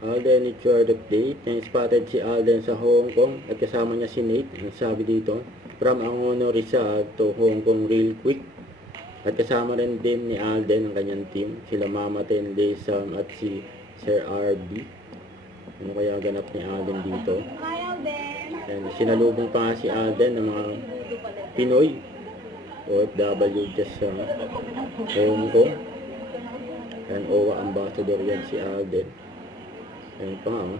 Alden, it's your update. Na-spotted si Alden sa Hong Kong at kasama niya si Nate. Ang sabi dito, from Angono Rizal to Hong Kong real quick. At kasama rin din ni Alden ang kanyang team. Sila Mama Ten, Lesam at si Sir RB. Ano kaya ganap ni Alden dito? Hi, Alden! And sinalubong pa nga si Alden ng mga Pinoy OFW just sa Hong Kong. And OWA ambassador yan si Alden. Ayun pa nga, oh.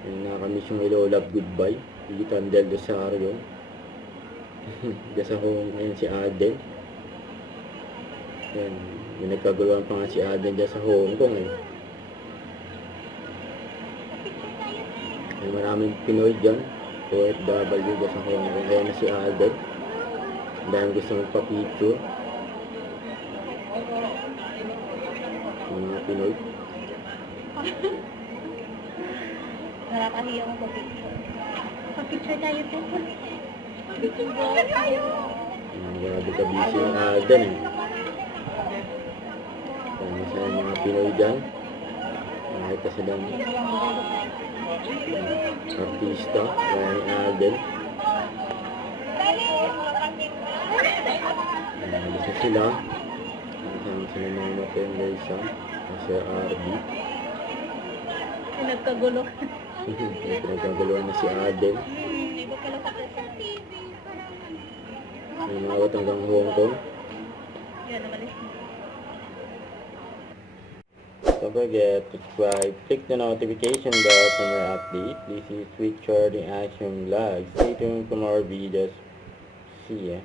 Ayun, nakakamiss yung Hello Love Goodbye. Igitan Del Rosario. Diyan sa Hong, ayun si Alden. Ayun, may nagkaguluhan pa nga si Alden dyan sa Hong Kong, eh. Ayun, maraming Pinoy dyan. OFW dyan sa Hong Kong. Ayun na si Alden. Dahil gusto magpa-picture. Yung mga Pinoy. Nakakahiya ko picture. Pa-picture tayo po. Picture tayo. Grabe ka busy yung Alden, eh. Kaya masaya yung mga Pinoy dyan. Nakita silang artista. Kaya ni Alden. Isa sila. Kasama sila mga Mateng Lisa. Kasi RB. Nagkagulo. Pinagkaguluhan na si Alden. Iba pala sa TV. May mawat hanggang Hong Kong. Yan, namalis mo. Don't forget to subscribe, click the notification bell for more update. This is Richard in Action Vlog. Stay tuned for more videos. See ya.